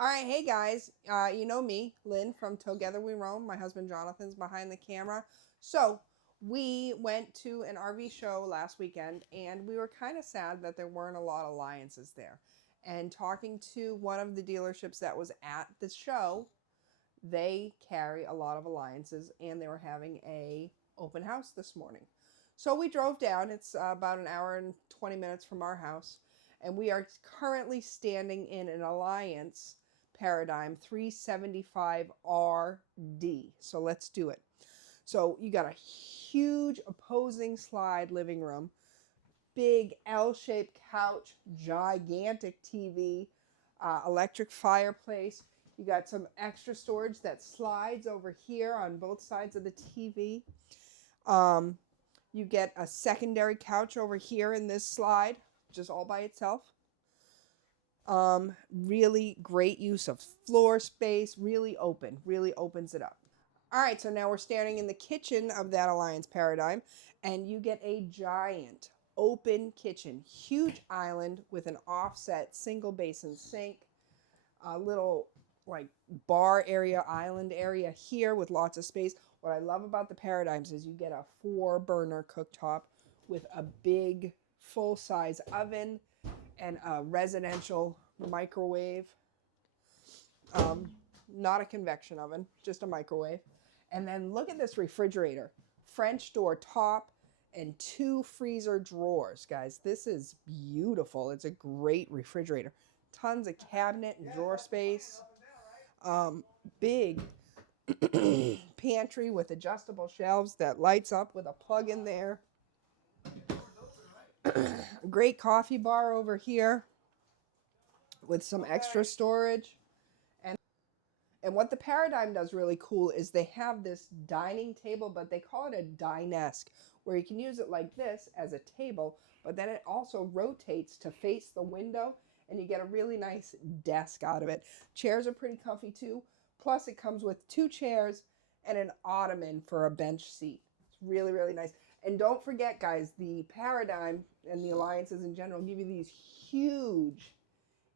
All right, hey guys, you know me, Lynn from TOWgether We Roam. My husband Jonathan's behind the camera. So we went to an RV show last weekend, and we were kind of sad that there weren't a lot of Alliances there. And talking to one of the dealerships that was at the show, they carry a lot of Alliances, and they were having a open house this morning. So we drove down. It's about an hour and 20 minutes from our house, and we are currently standing in an Alliance Paradigm 375RD. So let's do it. So you got a huge opposing slide living room, big L-shaped couch, gigantic TV, electric fireplace. You got some extra storage that slides over here on both sides of the TV. You get a secondary couch over here in this slide, just all by itself. Really great use of floor space, really opens it up. All right, so now we're standing in the kitchen of that Alliance Paradigm, and you get a giant open kitchen, huge island with an offset single basin sink, a little like bar area, island area here with lots of space. What I love about the Paradigms is you get a 4-burner cooktop with a big full-size oven and a residential microwave. Not a convection oven, just a microwave. And then look at this refrigerator. French door top and 2 freezer drawers, guys. This is beautiful. It's a great refrigerator. Tons of cabinet and drawer space. Big pantry with adjustable shelves that lights up with a plug in there. Great coffee bar over here with some extra storage. And what the Paradigm does really cool is they have this dining table, but they call it a dinesque, where you can use it like this as a table, but then it also rotates to face the window, and you get a really nice desk out of it. Chairs are pretty comfy too. Plus it comes with 2 chairs and an ottoman for a bench seat. It's really nice. And don't forget, guys, the Paradigm and the Alliances in general give you these huge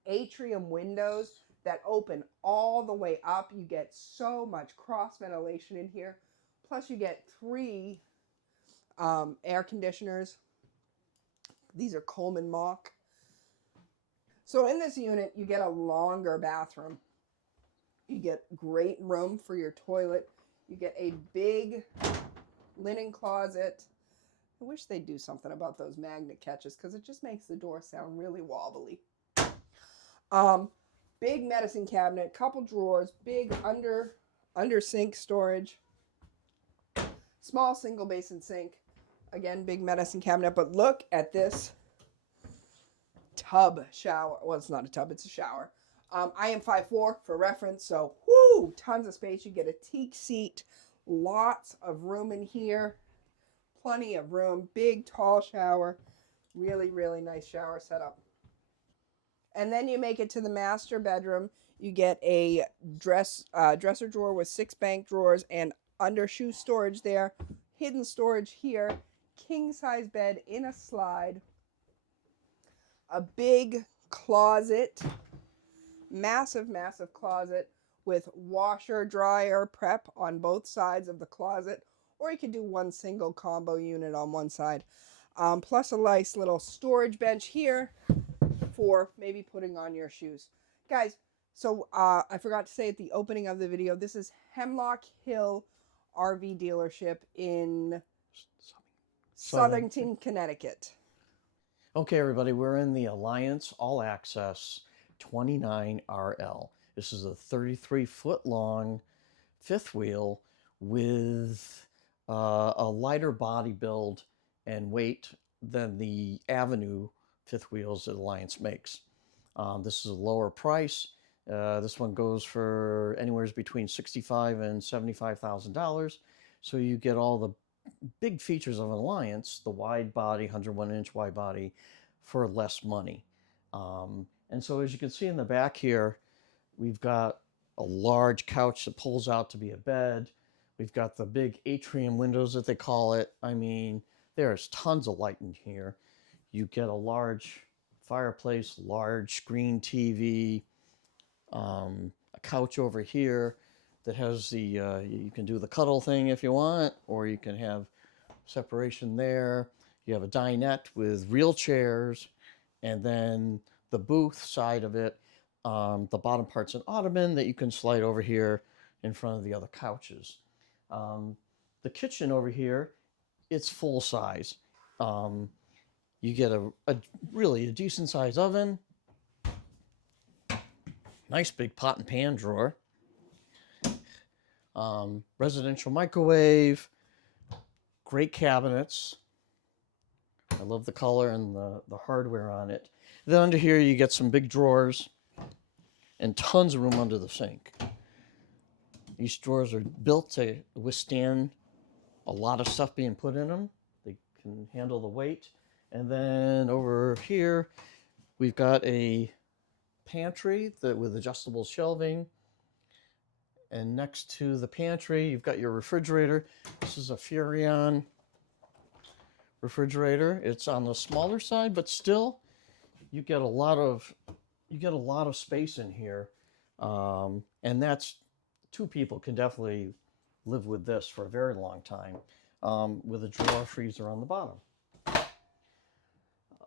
atrium windows that open all the way up. You get so much cross ventilation in here. Plus you get 3 air conditioners. These are Coleman Mach. So in this unit, you get a longer bathroom. You get great room for your toilet. You get a big linen closet. I wish they'd do something about those magnet catches because it just makes the door sound really wobbly. Big medicine cabinet, couple drawers, big under sink storage, small single basin sink. Again, big medicine cabinet. But look at this tub shower. Well, it's not a tub, it's a shower. I am 5'4" for reference, so whoo, tons of space. You get a teak seat, lots of room in here, plenty of room, big tall shower, really nice shower setup. And then you make it to the master bedroom. You get a dresser drawer with 6 bank drawers and under shoe storage there, hidden storage here, king size bed in a slide, a big closet, massive closet with washer dryer prep on both sides of the closet, or you could do one single combo unit on one side, plus a nice little storage bench here for maybe putting on your shoes. Guys, so I forgot to say at the opening of the video, this is Hemlock Hill RV dealership in Southington, Connecticut. Okay, everybody, we're in the Alliance All Access 29RL. This is a 33-foot long fifth wheel with a lighter body build and weight than the Avenue fifth wheels that Alliance makes. This is a lower price. This one goes for anywhere between $65,000 and $75,000. So you get all the big features of Alliance, the wide body, 101-inch wide body, for less money. And so as you can see in the back here, we've got a large couch that pulls out to be a bed. We've got the big atrium windows that they call it. I mean, there's tons of light in here. You get a large fireplace, large screen TV, a couch over here that has the, you can do the cuddle thing if you want, or you can have separation there. You have a dinette with real chairs, and then the booth side of it, the bottom part's an ottoman that you can slide over here in front of the other couches. The kitchen over here, it's full size. You get a really a decent size oven, nice big pot and pan drawer, residential microwave, great cabinets. I love the color and the hardware on it. Then under here you get some big drawers and tons of room under the sink. These drawers are built to withstand a lot of stuff being put in them. They can handle the weight. And then over here we've got a pantry with adjustable shelving. And next to the pantry, you've got your refrigerator. This is a Furrion refrigerator. It's on the smaller side, but still, you get a lot of space in here, and that's two people can definitely live with this for a very long time, with a drawer freezer on the bottom.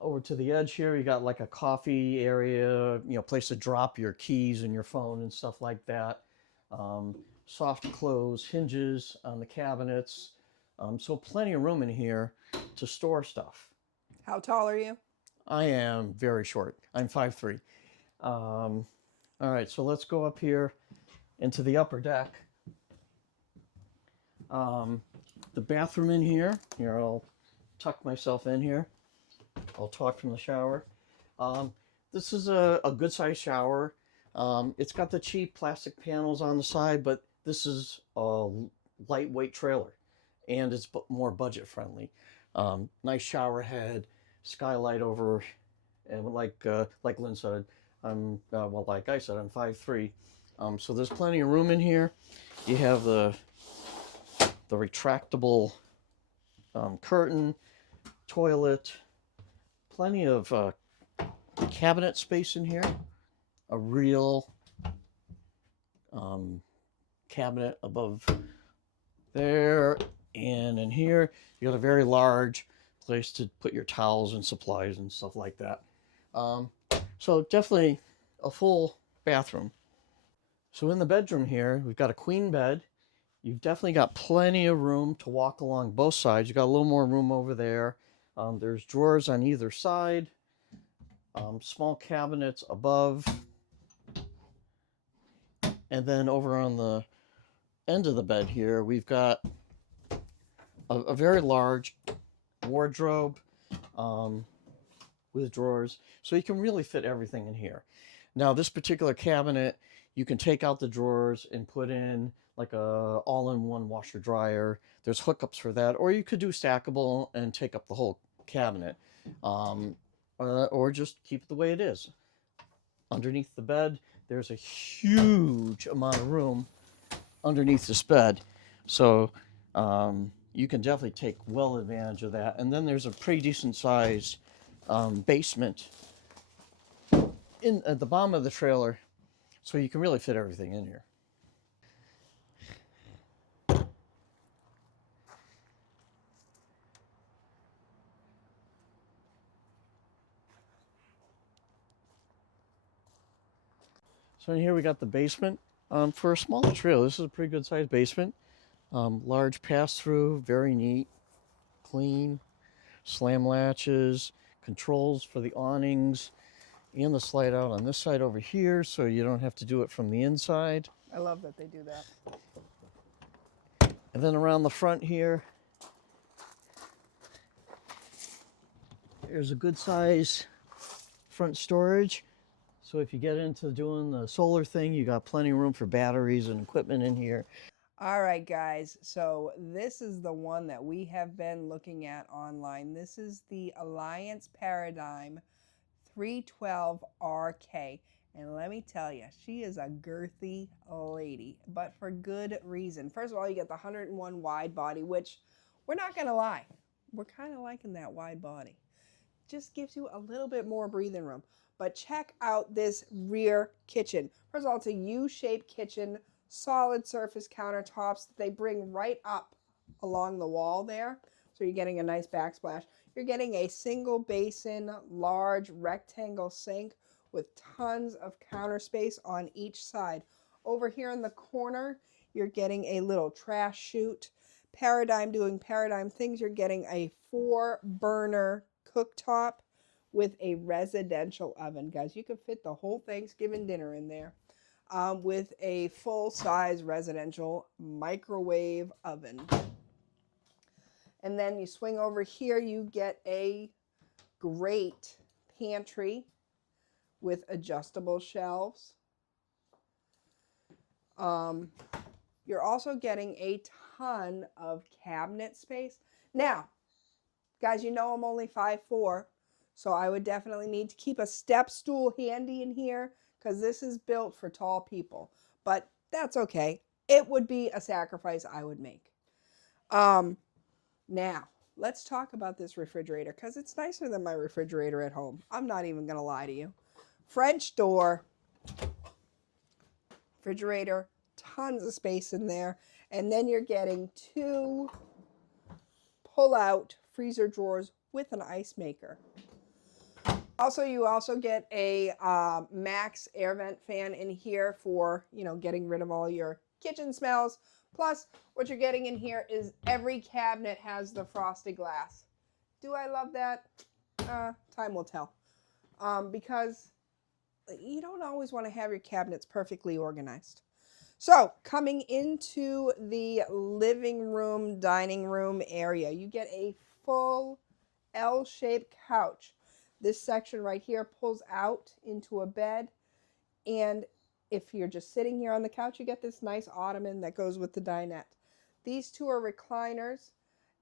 Over to the edge here, you got like a coffee area, place to drop your keys and your phone and stuff like that. Soft close hinges on the cabinets, so plenty of room in here to store stuff. How tall are you? I am very short. I'm 5'3". All right, so let's go up here into the upper deck. The bathroom in here. Here, I'll tuck myself in here. I'll talk from the shower. This is a good sized shower. It's got the cheap plastic panels on the side, but this is a lightweight trailer, and it's more budget friendly. Nice shower head, skylight over, and like Lynn said, like I said, I'm 5'3", so there's plenty of room in here. You have the retractable curtain, toilet, plenty of cabinet space in here. A real cabinet above there, and in here you got a very large place to put your towels and supplies and stuff like that. So definitely a full bathroom. So in the bedroom here, we've got a queen bed. You've definitely got plenty of room to walk along both sides. You got a little more room over there. There's drawers on either side, small cabinets above. And then over on the end of the bed here, we've got a very large wardrobe with drawers. So you can really fit everything in here. Now, this particular cabinet, you can take out the drawers and put in like a all-in-one washer dryer. There's hookups for that. Or you could do stackable and take up the whole cabinet. Or just keep it the way it is. Underneath the bed, there's a huge amount of room underneath this bed. So you can definitely take well advantage of that. And then there's a pretty decent sized basement at the bottom of the trailer. So you can really fit everything in here. So in here we got the basement. For a smaller trailer, this is a pretty good sized basement. Large pass-through, very neat, clean, slam latches, controls for the awnings, and the slide out on this side over here, so you don't have to do it from the inside. I love that they do that. And then around the front here, there's a good size front storage. So if you get into doing the solar thing, you got plenty of room for batteries and equipment in here. All right, guys. So this is the one that we have been looking at online. This is the Alliance Paradigm 312RK. And let me tell you, she is a girthy lady, but for good reason. First of all, you get the 101 wide body, which we're not going to lie, we're kind of liking that wide body. Just gives you a little bit more breathing room. But check out this rear kitchen. First of all, it's a U-shaped kitchen, solid surface countertops that they bring right up along the wall there. So you're getting a nice backsplash. You're getting a single basin, large rectangle sink with tons of counter space on each side. Over here in the corner, you're getting a little trash chute. Paradigm doing Paradigm things. You're getting a 4-burner cooktop with a residential oven. Guys, you could fit the whole Thanksgiving dinner in there with a full-size residential microwave oven. And then you swing over here, you get a great pantry with adjustable shelves. You're also getting a ton of cabinet space. Now, guys, you know I'm only 5'4", so I would definitely need to keep a step stool handy in here because this is built for tall people. But that's okay. It would be a sacrifice I would make. Now, let's talk about this refrigerator because it's nicer than my refrigerator at home. I'm not even going to lie to you. French door, refrigerator, tons of space in there. And then you're getting 2 pull-out freezer drawers with an ice maker. Also, you also get a max air vent fan in here for, getting rid of all your kitchen smells. Plus, what you're getting in here is every cabinet has the frosted glass. Do I love that? Time will tell. Because you don't always want to have your cabinets perfectly organized. So, coming into the living room, dining room area, you get a full L-shaped couch. This section right here pulls out into a bed, and if you're just sitting here on the couch, you get this nice ottoman that goes with the dinette. These 2 are recliners,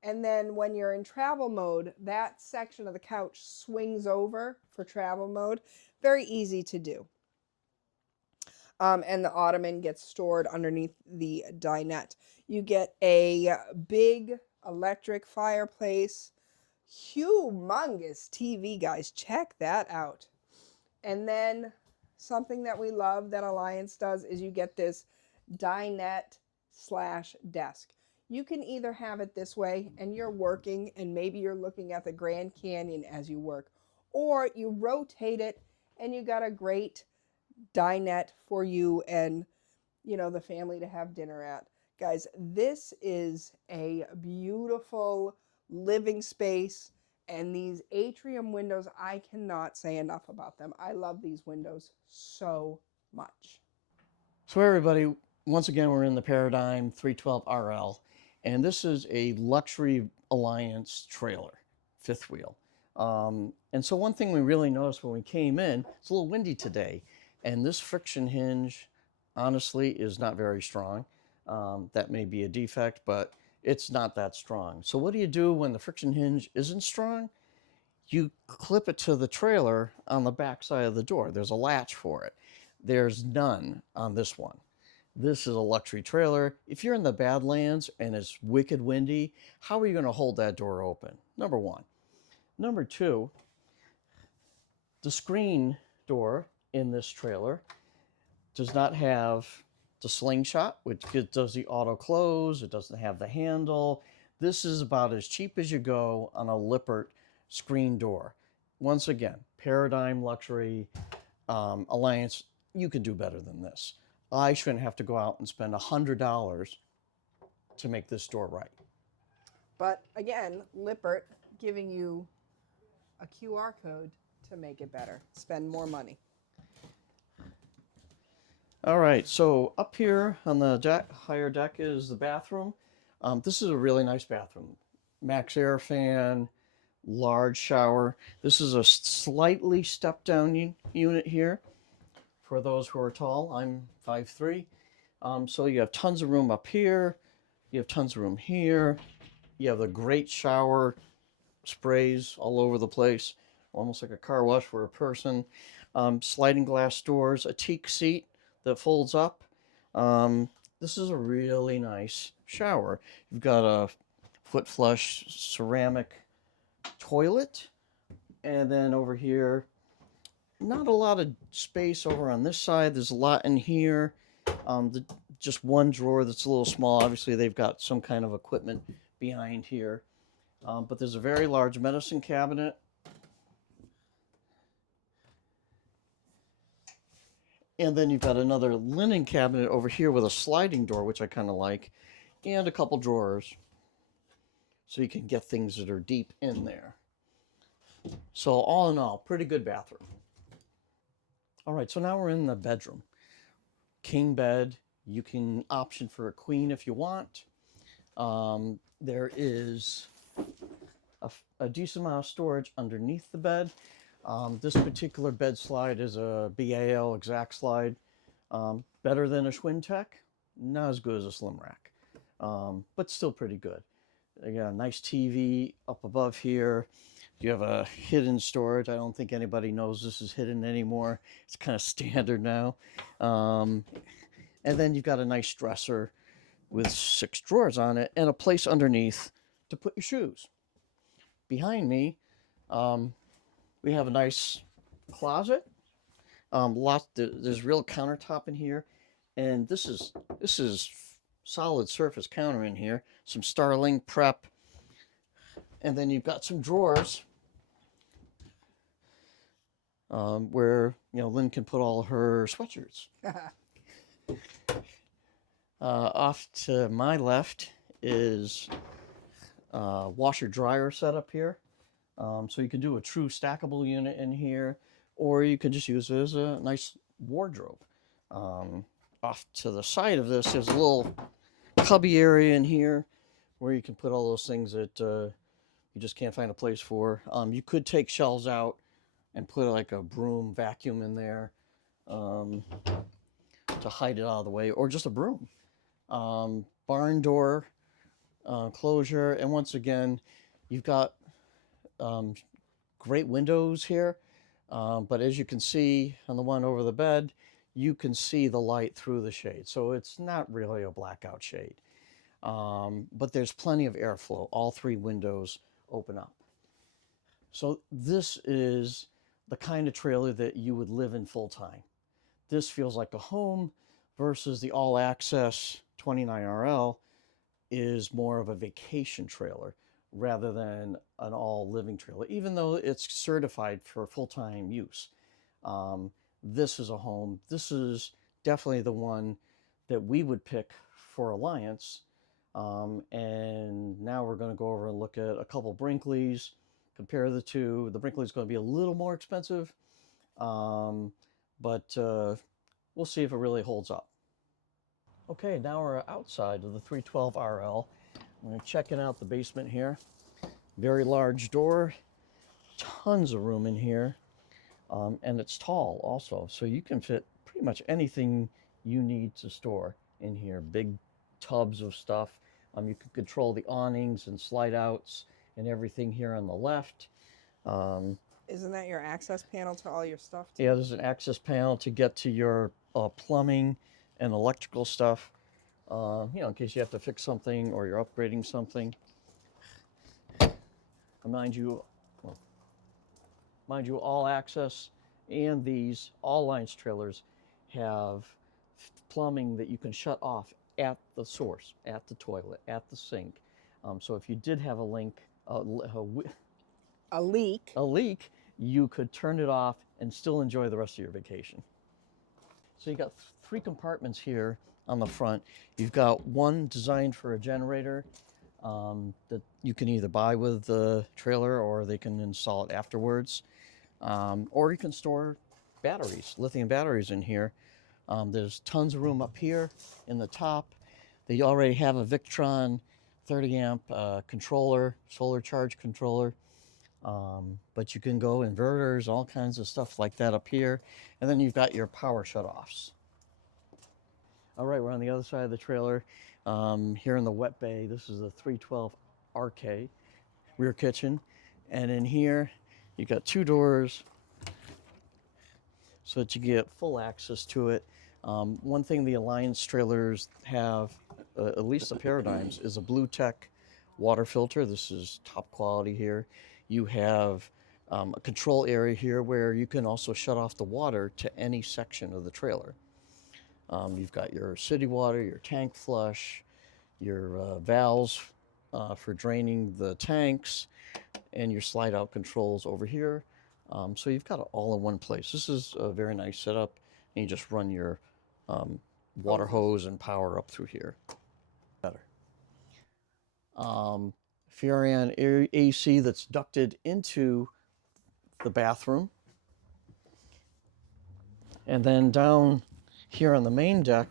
and then when you're in travel mode, that section of the couch swings over for travel mode. Very easy to do. And the ottoman gets stored underneath the dinette. You get a big electric fireplace, humongous TV, guys. Check that out. And then something that we love that Alliance does is you get this dinette/desk. You can either have it this way and you're working and maybe you're looking at the Grand Canyon as you work, or you rotate it and you got a great dinette for you and the family to have dinner at. Guys, this is a beautiful living space, and these atrium windows, I cannot say enough about them. I love these windows so much. So everybody, once again, we're in the Paradigm 312RL, and this is a luxury Alliance trailer, 5th wheel. And so one thing we really noticed when we came in, it's a little windy today, and this friction hinge, honestly, is not very strong. That may be a defect, but it's not that strong. So what do you do when the friction hinge isn't strong? You clip it to the trailer on the back side of the door. There's a latch for it. There's none on this one. This is a luxury trailer. If you're in the Badlands and it's wicked windy, how are you going to hold that door open? Number one. Number two, the screen door in this trailer does not have the slingshot, which does the auto close. It doesn't have the handle. This is about as cheap as you go on a Lippert screen door. Once again, Paradigm luxury Alliance, you can do better than this. I shouldn't have to go out and spend $100 to make this door right. But again, Lippert giving you a QR code to make it better. Spend more money. All right, so up here on the deck, higher deck is the bathroom. This is a really nice bathroom. Max air fan, large shower. This is a slightly stepped down unit here for those who are tall. I'm 5'3". So you have tons of room up here. You have tons of room here. You have a great shower, sprays all over the place, almost like a car wash for a person. Sliding glass doors, a teak seat that folds up. This is a really nice shower. You've got a foot flush ceramic toilet, and then over here, not a lot of space over on this side. There's a lot in here. Just one drawer that's a little small. Obviously, they've got some kind of equipment behind here. But there's a very large medicine cabinet. And then you've got another linen cabinet over here with a sliding door, which I kind of like, and a couple drawers. So you can get things that are deep in there. So all in all, pretty good bathroom. All right, so now we're in the bedroom. King bed. You can option for a queen if you want. There is a decent amount of storage underneath the bed. This particular bed slide is a BAL exact slide. Better than a Schwintek. Not as good as a Slim Rack, but still pretty good. Again, nice TV up above here. You have a hidden storage. I don't think anybody knows this is hidden anymore. It's kind of standard now. And then you've got a nice dresser with 6 drawers on it and a place underneath to put your shoes. Behind me, we have a nice closet. There's real countertop in here, and this is solid surface counter in here. Some Starling prep, and then you've got some drawers where Lynn can put all her sweatshirts. Off to my left is washer dryer setup here. So you can do a true stackable unit in here, or you can just use it as a nice wardrobe. Off to the side of this is a little cubby area in here where you can put all those things that you just can't find a place for. You could take shelves out and put like a broom vacuum in there to hide it out of the way, or just a broom. Barn door closure, and once again, you've got great windows here, but as you can see on the one over the bed, you can see the light through the shade, so it's not really a blackout shade. But there's plenty of airflow. All 3 windows open up. So this is the kind of trailer that you would live in full time. This feels like a home, versus the All Access 29RL is more of a vacation trailer rather than an all living trailer, even though it's certified for full-time use. This is a home. This is definitely the one that we would pick for Alliance. And now we're going to go over and look at a couple Brinkleys, compare the two. The Brinkley is going to be a little more expensive, but we'll see if it really holds up. Okay, now we're outside of the 312RL. We're checking out the basement here. Very large door, tons of room in here, and it's tall also, so you can fit pretty much anything you need to store in here. Big tubs of stuff. You can control the awnings and slide outs and everything here on the left. Isn't that your access panel to all your stuff too? Yeah, there's an access panel to get to your plumbing and electrical stuff, in case you have to fix something or you're upgrading something. Mind you, All Access and these All Alliance trailers have plumbing that you can shut off at the source, at the toilet, at the sink. So if you did have A leak, you could turn it off and still enjoy the rest of your vacation. So you got 3 compartments here on the front. You've got one designed for a generator that you can either buy with the trailer or they can install it afterwards. Or you can store batteries, lithium batteries in here. There's tons of room up here in the top. They already have a Victron 30 amp controller, solar charge controller. But you can go inverters, all kinds of stuff like that up here. And then you've got your power shutoffs. All right, we're on the other side of the trailer. Here in the wet bay, this is a 312 RK rear kitchen. And in here, you got 2 doors so that you get full access to it. One thing the Alliance trailers have, at least the Paradigms, is a Blue Tech water filter. This is top quality here. You have a control area here where you can also shut off the water to any section of the trailer. You've got your city water, your tank flush, your valves for draining the tanks, and your slide out controls over here. So you've got it all in one place. This is a very nice setup, and you just run your water hose and power up through here. Better. Furrion AC that's ducted into the bathroom. And then down here on the main deck,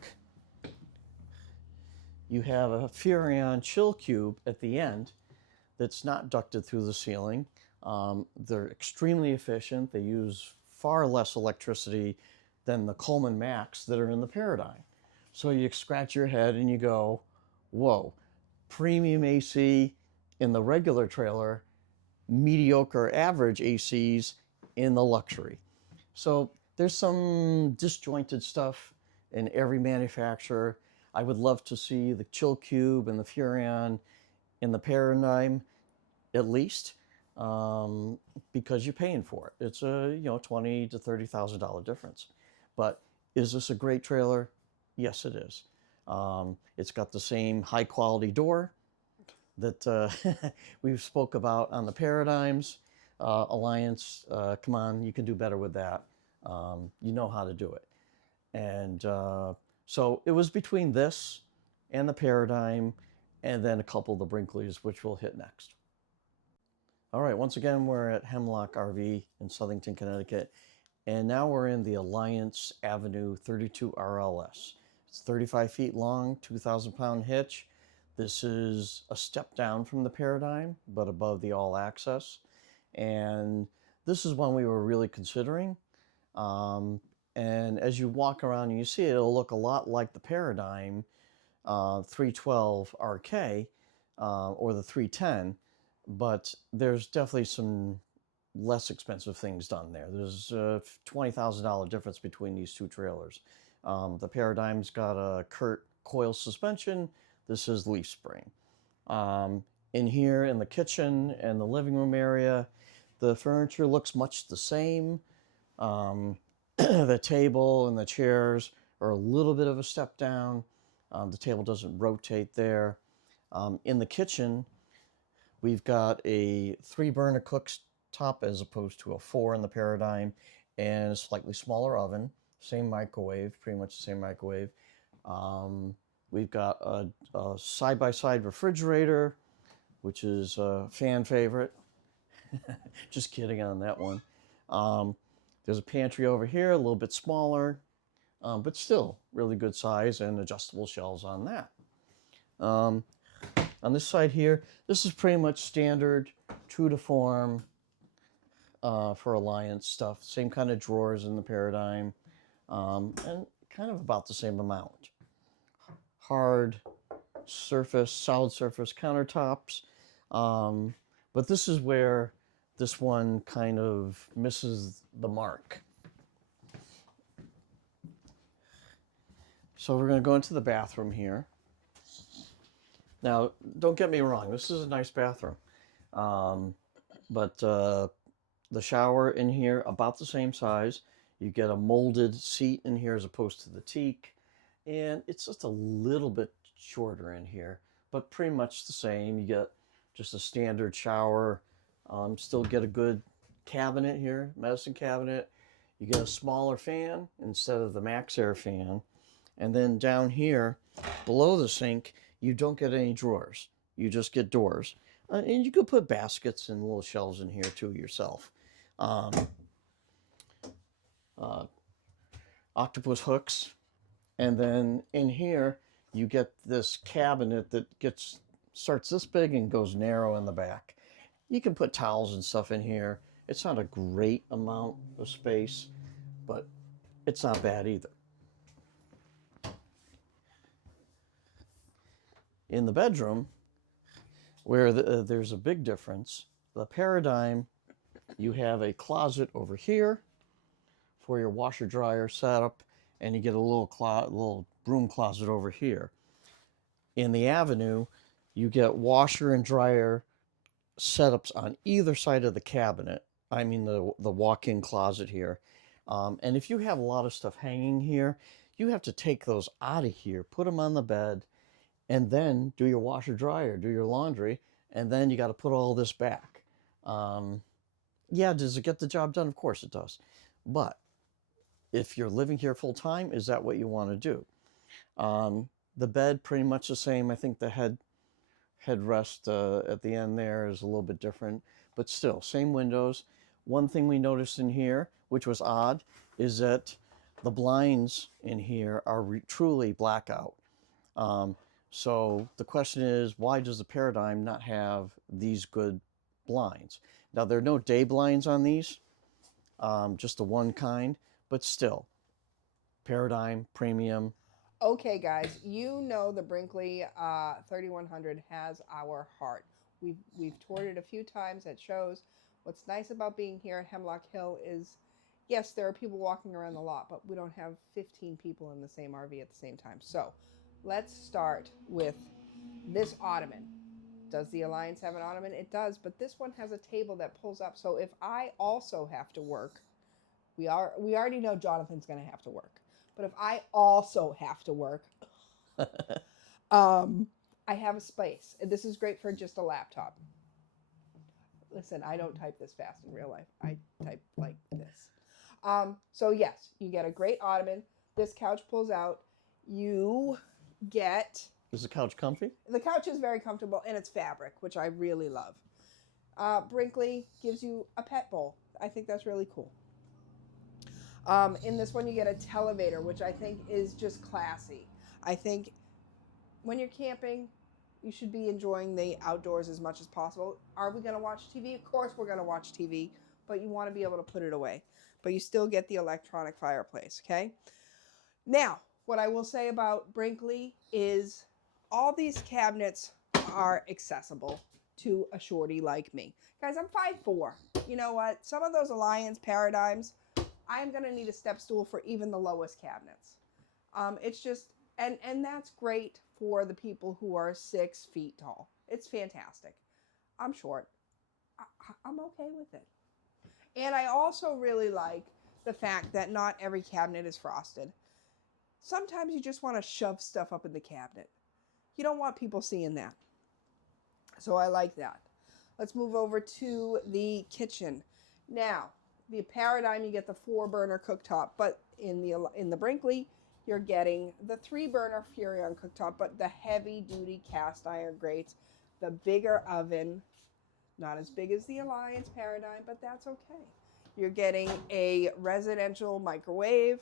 you have a Furrion chill cube at the end that's not ducted through the ceiling. They're extremely efficient. They use far less electricity than the Coleman Max that are in the Paradigm. So you scratch your head and you go, whoa, premium AC in the regular trailer, mediocre average ACs in the luxury. So there's some disjointed stuff in every manufacturer. I would love to see the Chill Cube and the Furrion in the Paradigm at least, because you're paying for it. It's a $20,000 to $30,000 difference. But is this a great trailer? Yes, it is. It's got the same high quality door that we've spoke about on the Paradigms. Alliance, come on, you can do better with that. You know how to do it. And so it was between this and the Paradigm, and then a couple of the Brinkleys, which we'll hit next. All right, once again, we're at Hemlock RV in Southington, Connecticut, and now we're in the Alliance Avenue 32 RLS. It's 35 feet long, 2,000-pound hitch. This is a step down from the Paradigm, but above the All Access. And this is one we were really considering. And as you walk around and you see it, it'll look a lot like the Paradigm 312 RK or the 310, but there's definitely some less expensive things done there. There's a $20,000 difference between these two trailers. The Paradigm's got a Curt coil suspension. This is leaf spring. In here in the kitchen and the living room area, the furniture looks much the same. The table and the chairs are a little bit of a step down. The table doesn't rotate there. In the kitchen, we've got a 3-burner cooktop as opposed to a 4 in the Paradigm, and a slightly smaller oven. Same microwave, pretty much the same microwave. We've got a side-by-side refrigerator, which is a fan favorite. Just kidding on that one. There's a pantry over here, a little bit smaller, but still really good size, and adjustable shelves on that. On this side here, this is pretty much standard, true to form for Alliance stuff. Same kind of drawers in the Paradigm, and kind of about the same amount. Hard surface, solid surface countertops. But this is where this one kind of misses the mark. So we're going to go into the bathroom here. Now, don't get me wrong, this is a nice bathroom. But the shower in here, about the same size. You get a molded seat in here as opposed to the teak. And it's just a little bit shorter in here, but pretty much the same. You get just a standard shower. Still get a good cabinet here, medicine cabinet. You get a smaller fan instead of the Max Air fan. And then down here, below the sink, you don't get any drawers. You just get doors. And you could put baskets and little shelves in here too yourself. Octopus hooks. And then in here, you get this cabinet that starts this big and goes narrow in the back. You can put towels and stuff in here. It's not a great amount of space, but it's not bad either. In the bedroom, where there's a big difference, the Paradigm, you have a closet over here for your washer dryer setup, and you get a little broom closet over here. In the Avenue, you get washer and dryer setups on either side of the cabinet, I mean the walk-in closet here. And if you have a lot of stuff hanging here, you have to take those out of here, put them on the bed, and then do your washer dryer, do your laundry, and then you got to put all this back. Um, yeah, does it get the job done? Of course it does. But if you're living here full time, is that what you want to do? The bed, pretty much the same. I think the headrest at the end there is a little bit different, but still, same windows. One thing we noticed in here, which was odd, is that the blinds in here are truly blackout. Um, so the question is, why does the Paradigm not have these good blinds? Now, there are no day blinds on these, just the one kind, but still, Paradigm, premium. Okay, guys, you know the Brinkley 3100 has our heart. We've toured it a few times at shows. What's nice about being here at Hemlock Hill is, yes, there are people walking around the lot, but we don't have 15 people in the same RV at the same time. So let's start with this ottoman. Does the Alliance have an ottoman? It does, but this one has a table that pulls up. So if I also have to work, we already know Jonathan's going to have to work. But if I also have to work, I have a space. This is great for just a laptop. Listen, I don't type this fast in real life. I type like this. So yes, you get a great ottoman. This couch pulls out. You get... Is the couch comfy? The couch is very comfortable, and it's fabric, which I really love. Brinkley gives you a pet bowl. I think that's really cool. In this one, you get a televator, which I think is just classy. I think when you're camping, you should be enjoying the outdoors as much as possible. Are we going to watch TV? Of course we're going to watch TV, but you want to be able to put it away. But you still get the electronic fireplace, okay? Now, what I will say about Brinkley is all these cabinets are accessible to a shorty like me. Guys, I'm 5'4". You know what? Some of those Alliance Paradigms, I'm going to need a step stool for even the lowest cabinets. It's just, and that's great for the people who are 6 feet tall. It's fantastic. I'm short. I'm okay with it. And I also really like the fact that not every cabinet is frosted. Sometimes you just want to shove stuff up in the cabinet. You don't want people seeing that. So I like that. Let's move over to the kitchen. Now, the Paradigm, you get the 4-burner cooktop, but in the Brinkley, you're getting the 3-burner Furrion cooktop, but the heavy-duty cast iron grates, the bigger oven, not as big as the Alliance Paradigm, but that's okay. You're getting a residential microwave,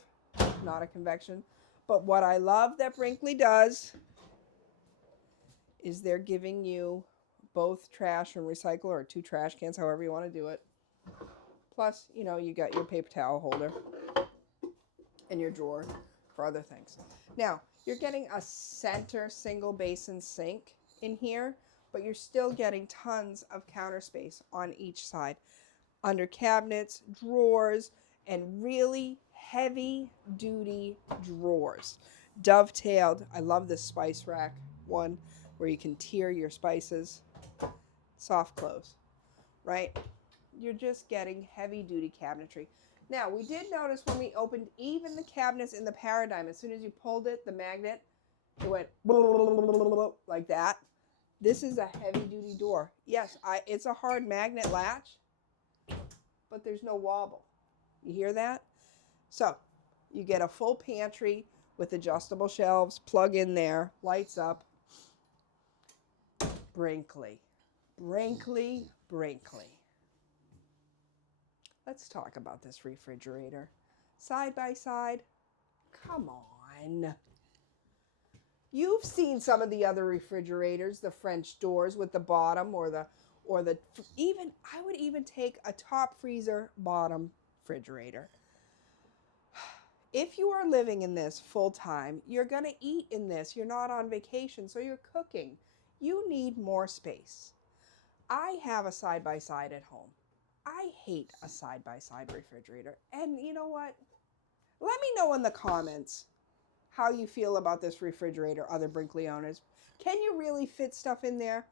not a convection. But what I love that Brinkley does is they're giving you both trash and recycle, or 2 trash cans, however you want to do it. Plus, you know, you got your paper towel holder and your drawer for other things. Now, you're getting a center single basin sink in here, but you're still getting tons of counter space on each side. Under cabinets, drawers, and really heavy-duty drawers. Dovetailed. I love this spice rack one where you can tier your spices. Soft close, right? You're just getting heavy-duty cabinetry. Now, we did notice when we opened even the cabinets in the Paradigm, as soon as you pulled it, the magnet, it went like that. This is a heavy-duty door. Yes, it's a hard magnet latch, but there's no wobble. You hear that? So, you get a full pantry with adjustable shelves, plug in there, lights up. Brinkley. Brinkley, Brinkley. Let's talk about this refrigerator. Side by side. Come on. You've seen some of the other refrigerators, the French doors with the bottom or the even, I would even take a top freezer bottom refrigerator. If you are living in this full time, you're going to eat in this. You're not on vacation, so you're cooking. You need more space. I have a side-by-side at home. I hate a side-by-side refrigerator. And you know what? Let me know in the comments how you feel about this refrigerator, other Brinkley owners. Can you really fit stuff in there?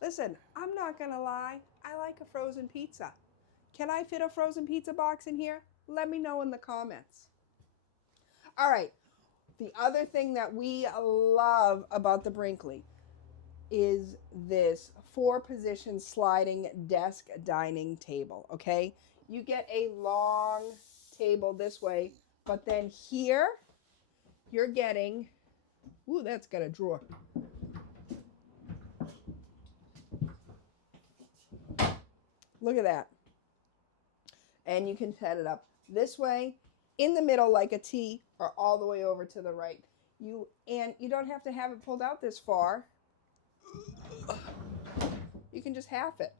Listen, I'm not going to lie. I like a frozen pizza. Can I fit a frozen pizza box in here? Let me know in the comments. All right. The other thing that we love about the Brinkley is this 4-position sliding desk dining table, okay? You get a long table this way, but then here you're getting, ooh, that's got a drawer. Look at that. And you can set it up this way, in the middle like a T, or all the way over to the right. And you don't have to have it pulled out this far. You can just half it.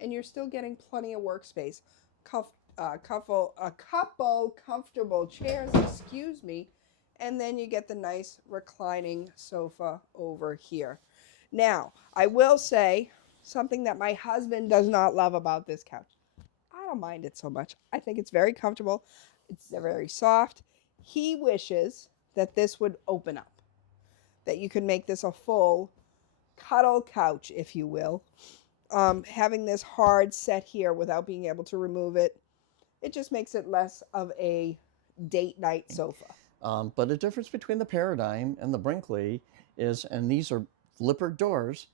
And you're still getting plenty of workspace. A couple comfortable chairs, excuse me. And then you get the nice reclining sofa over here. Now, I will say something that my husband does not love about this couch. I don't mind it so much. I think it's very comfortable. It's very soft. He wishes that this would open up, that you could make this a full cuddle couch, if you will. Having this hard set here without being able to remove it, it just makes it less of a date night sofa. But the difference between the Paradigm and the Brinkley is, and these are lippered doors,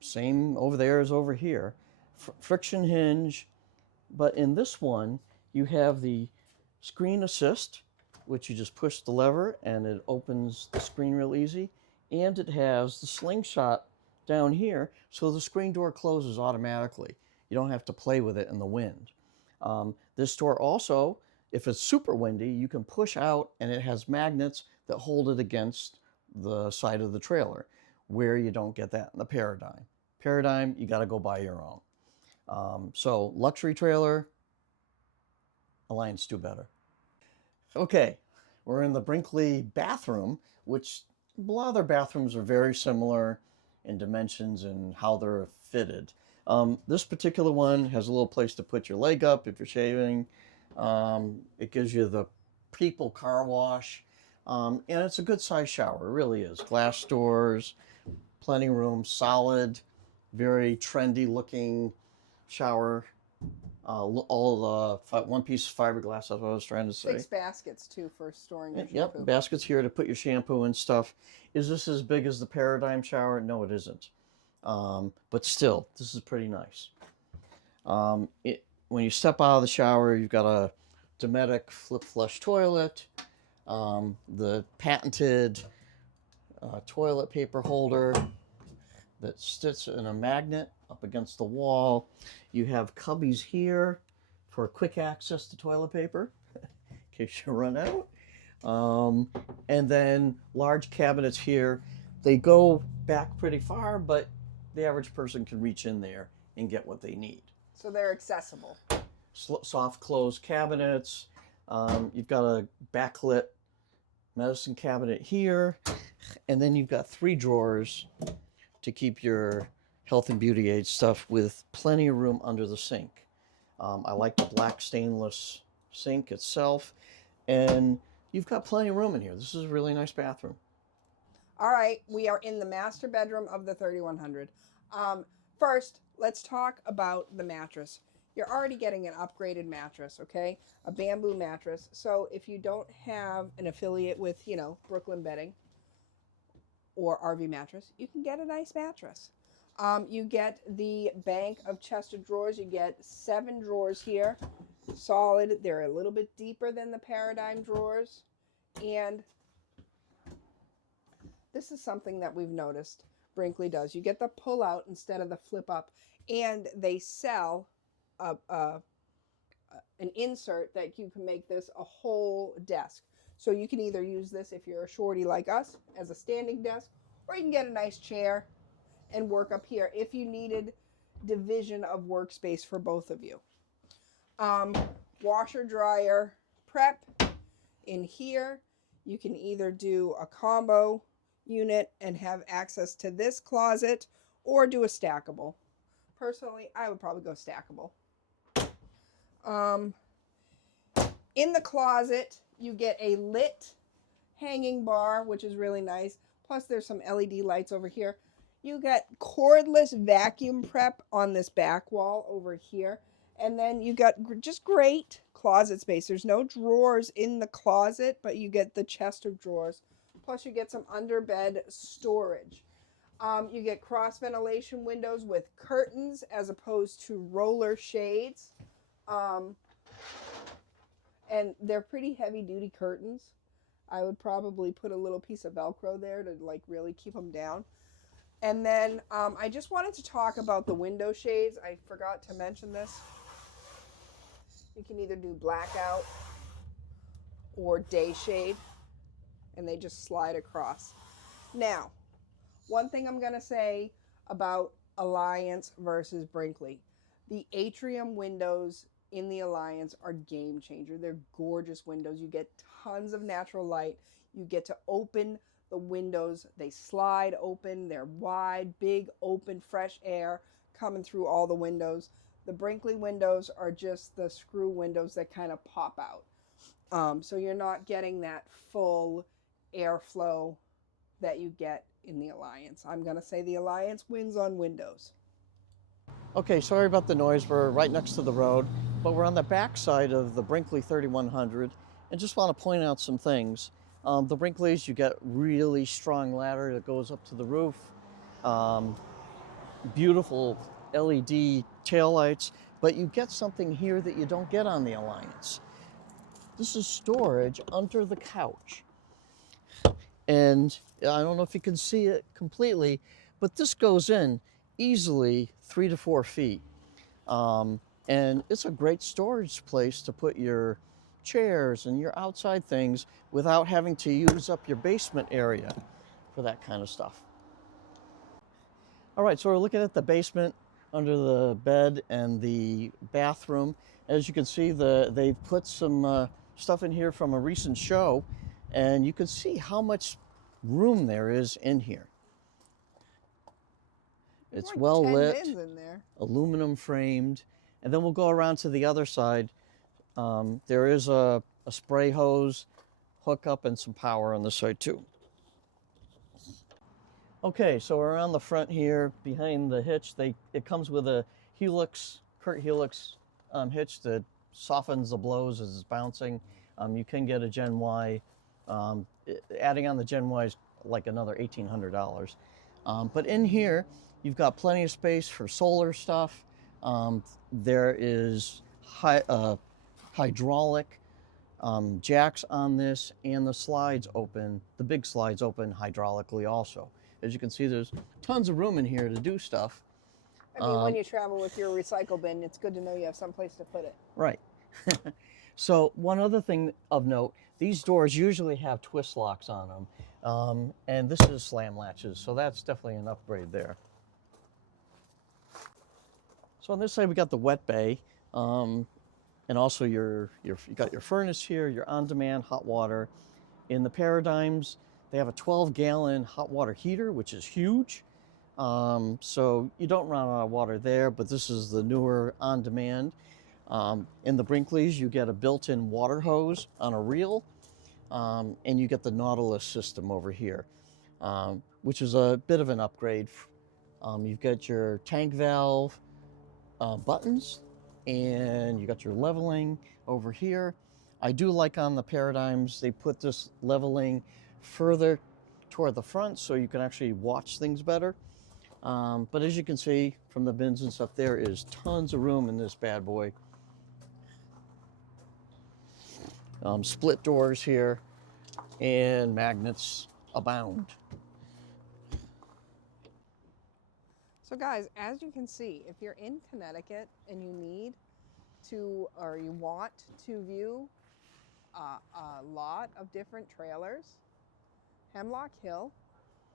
same over there as over here, friction hinge, but in this one you have the screen assist, which you just push the lever and it opens the screen real easy, and it has the slingshot down here so the screen door closes automatically. You don't have to play with it in the wind. This door also, if it's super windy, you can push out and it has magnets that hold it against the side of the trailer, where you don't get that in the Paradigm. Paradigm, you got to go buy your own. So luxury trailer, Alliance do better. Okay, we're in the Brinkley bathroom, which a lot of their bathrooms are very similar in dimensions and how they're fitted. This particular one has a little place to put your leg up if you're shaving. It gives you the people car wash. And it's a good size shower, it really is. Glass doors, plenty of room, solid, very trendy looking shower. All one piece of fiberglass, that's what I was trying to say. 6 baskets too for storing your shampoo. Yep, baskets here to put your shampoo and stuff. Is this as big as the Paradigm shower? No, it isn't. But still, this is pretty nice. When you step out of the shower, you've got a Dometic flip flush toilet, the patented toilet paper holder that sits in a magnet up against the wall. You have cubbies here for quick access to toilet paper in case you run out. And then large cabinets here. They go back pretty far, but the average person can reach in there and get what they need. So they're accessible. Soft close cabinets. You've got a backlit medicine cabinet here. And then you've got 3 drawers to keep your health and beauty aid stuff with plenty of room under the sink. I like the black stainless sink itself. And you've got plenty of room in here. This is a really nice bathroom. All right, we are in the master bedroom of the 3100. First, let's talk about the mattress. You're already getting an upgraded mattress, okay? A bamboo mattress. So if you don't have an affiliate with, Brooklyn Bedding or RV Mattress, you can get a nice mattress. You get the bank of chest of drawers. You get 7 drawers here, solid. They're a little bit deeper than the Paradigm drawers. And this is something that we've noticed Brinkley does. You get the pull out instead of the flip up. And they sell an insert that you can make this a whole desk. So you can either use this if you're a shorty like us as a standing desk, or you can get a nice chair and work up here if you needed division of workspace for both of you. Washer dryer prep in here. You can either do a combo unit and have access to this closet, or do a stackable. Personally, I would probably go stackable. In the closet, you get a lit hanging bar, which is really nice. Plus, there's some LED lights over here. You got cordless vacuum prep on this back wall over here. And then you got just great closet space. There's no drawers in the closet, but you get the chest of drawers. Plus you get some underbed storage. You get cross ventilation windows with curtains as opposed to roller shades. And they're pretty heavy duty curtains. I would probably put a little piece of Velcro there to like really keep them down. And then I just wanted to talk about the window shades. I forgot to mention this. You can either do blackout or day shade, and they just slide across. Now, one thing I'm going to say about Alliance versus Brinkley. The atrium windows in the Alliance are game changer. They're gorgeous windows. You get tons of natural light. You get to open the windows. They slide open. They're wide, big, open, fresh air coming through all the windows. The Brinkley windows are just the screw windows that kind of pop out. So you're not getting that full airflow that you get in the Alliance. I'm going to say the Alliance wins on windows. Okay, sorry about the noise. We're right next to the road, but we're on the back side of the Brinkley 3100, and just want to point out some things. The Brinkleys, you get really strong ladder that goes up to the roof. Beautiful LED taillights, but you get something here that you don't get on the Alliance. This is storage under the couch. And I don't know if you can see it completely, but this goes in easily 3 to 4 feet. And it's a great storage place to put your chairs and your outside things without having to use up your basement area for that kind of stuff. All right, so we're looking at the basement under the bed and the bathroom. As you can see, they've put some stuff in here from a recent show, and you can see how much room there is in here. It's like well 10 lit, bins in there. aluminum framed, and then we'll go around to the other side. There is a spray hose hookup and some power on this side too. Okay, so we're on the front here behind the hitch. It comes with a Helix, Kurt Helix hitch that softens the blows as it's bouncing. You can get a Gen Y. Adding on the Gen Y is like another $1,800. But in here, you've got plenty of space for solar stuff. There is hydraulic jacks on this, and the slides open, the big slides open hydraulically also. As you can see, there's tons of room in here to do stuff. I mean, when you travel with your recycle bin, it's good to know you have some place to put it. Right. So one other thing of note, these doors usually have twist locks on them, and this is slam latches, so that's definitely an upgrade there. So on this side we got the wet bay, and also you got your furnace here, your on-demand hot water. In the Paradigms, they have a 12-gallon hot water heater, which is huge. So you don't run out of water there, but this is the newer on-demand. In the Brinkleys, you get a built-in water hose on a reel, and you get the Nautilus system over here, which is a bit of an upgrade. You've got your tank valve buttons, and you got your leveling over here. I do like on the Paradigms, they put this leveling further toward the front so you can actually watch things better. But as you can see from the bins and stuff, there is tons of room in this bad boy. Split doors here, and magnets abound. So guys, as you can see, if you're in Connecticut and you need to, or you want to view a lot of different trailers, Hemlock Hill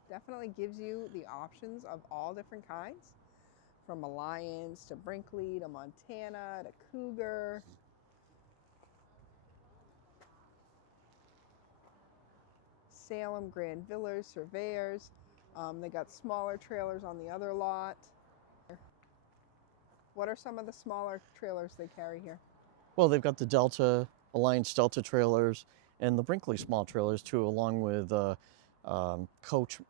definitely gives you the options of all different kinds, from Alliance to Brinkley to Montana to Cougar. Salem, Grand Villas, Surveyors. They got smaller trailers on the other lot. What are some of the smaller trailers they carry here? Well, they've got the Delta, Alliance Delta trailers, and the Brinkley small trailers too, along with Coach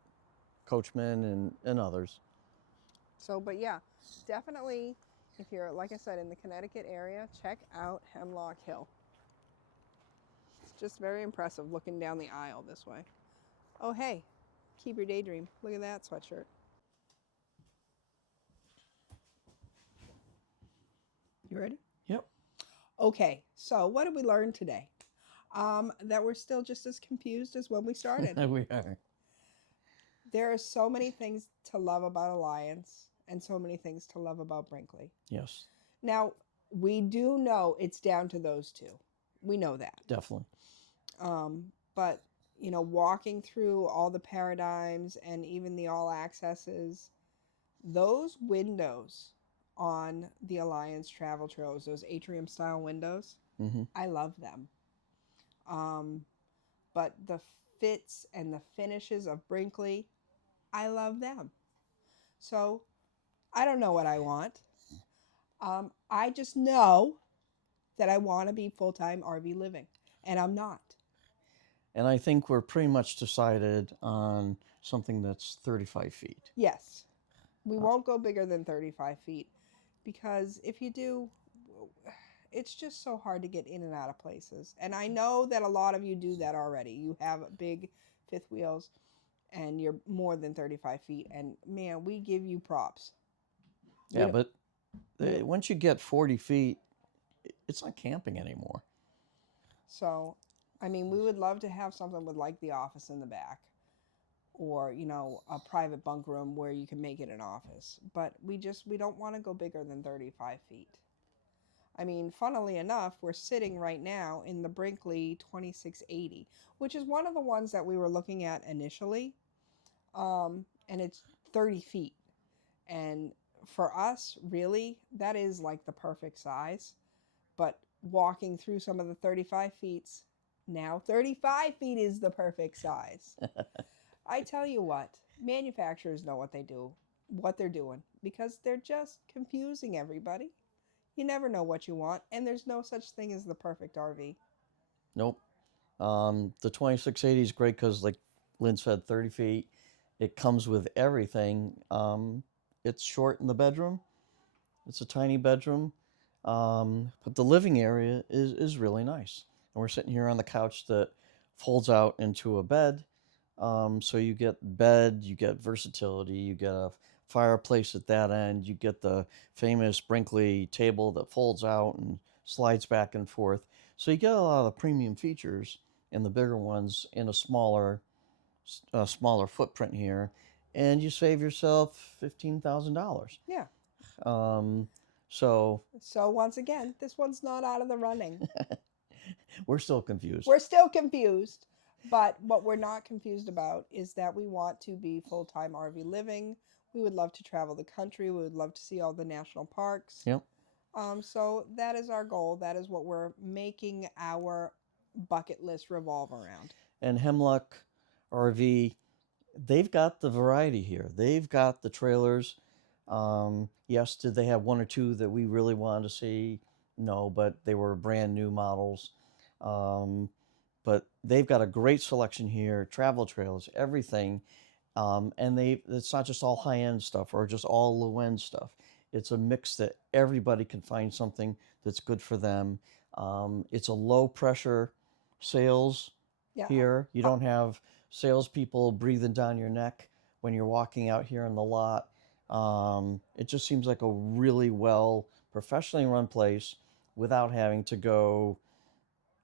Coachman and others. So, but yeah, definitely, if you're, like I said, in the Connecticut area, check out Hemlock Hill. It's just very impressive looking down the aisle this way. Oh, hey, keep your daydream. Look at that sweatshirt. You ready? Yep. Okay, so what did we learn today? That we're still just as confused as when we started. We are. There are so many things to love about Alliance and so many things to love about Brinkley. Yes. Now, we do know it's down to those two. We know that. Definitely. But, you know, walking through all the paradigms and even the all accesses, those windows on the Alliance travel trailers, those atrium style windows, I love them. But the fits and the finishes of Brinkley, I love them. So I don't know what I want. I just know that I want to be full-time RV living, and I'm not. And I think we're pretty much decided on something that's 35 feet. Yes. We won't go bigger than 35 feet because if you do, it's just so hard to get in and out of places. And I know that a lot of you do that already. You have big fifth wheels and you're more than 35 feet. And man, we give you props. Yeah, but once you get 40 feet, it's not camping anymore. So, I mean, we would love to have something with like the office in the back or, you know, a private bunk room where you can make it an office. But we don't want to go bigger than 35 feet. I mean, funnily enough, we're sitting right now in the Brinkley 2680, which is one of the ones that we were looking at initially. And it's 30 feet. And for us, really, that is like the perfect size. But walking through some of the 35 feet, now 35 feet is the perfect size. I tell you what, manufacturers know what they're doing, because they're just confusing everybody. You never know what you want, and there's no such thing as the perfect RV. Nope. The 2680 is great because, like Lynn said, 30 feet. It comes with everything. It's short in the bedroom. It's a tiny bedroom. But the living area is really nice. And we're sitting here on the couch that folds out into a bed. So you get bed, you get versatility, you get a fireplace at that end, you get the famous Brinkley table that folds out and slides back and forth. So you get a lot of the premium features in the bigger ones in a smaller footprint here, and you save yourself $15,000. Yeah. So once again, this one's not out of the running. We're still confused. We're still confused. But what we're not confused about is that we want to be full-time RV living. We would love to travel the country. We would love to see all the national parks. Yep. So that is our goal. That is what we're making our bucket list revolve around. And Hemlock RV, they've got the variety here. They've got the trailers. Yes, did they have one or two that we really wanted to see? No, but they were brand new models. But they've got a great selection here, travel trailers, everything. And it's not just all high-end stuff or just all low-end stuff. It's a mix that everybody can find something that's good for them. It's a low-pressure sales here. You don't have salespeople breathing down your neck when you're walking out here in the lot. It just seems like a really well professionally run place without having to go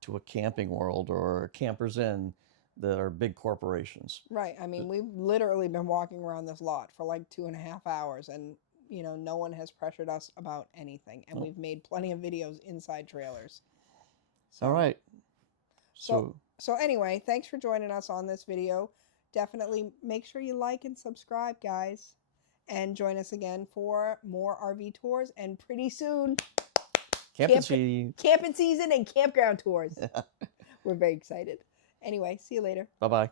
to a Camping World or a Campers Inn that are big corporations. Right. I mean, we've literally been walking around this lot for like 2.5 hours, and you know, no one has pressured us about anything, and we've made plenty of videos inside trailers. So, all right. So anyway, thanks for joining us on this video. Definitely make sure you like and subscribe, guys, and join us again for more RV tours, and pretty soon camping season and campground tours. We're very excited. Anyway, see you later. Bye-bye.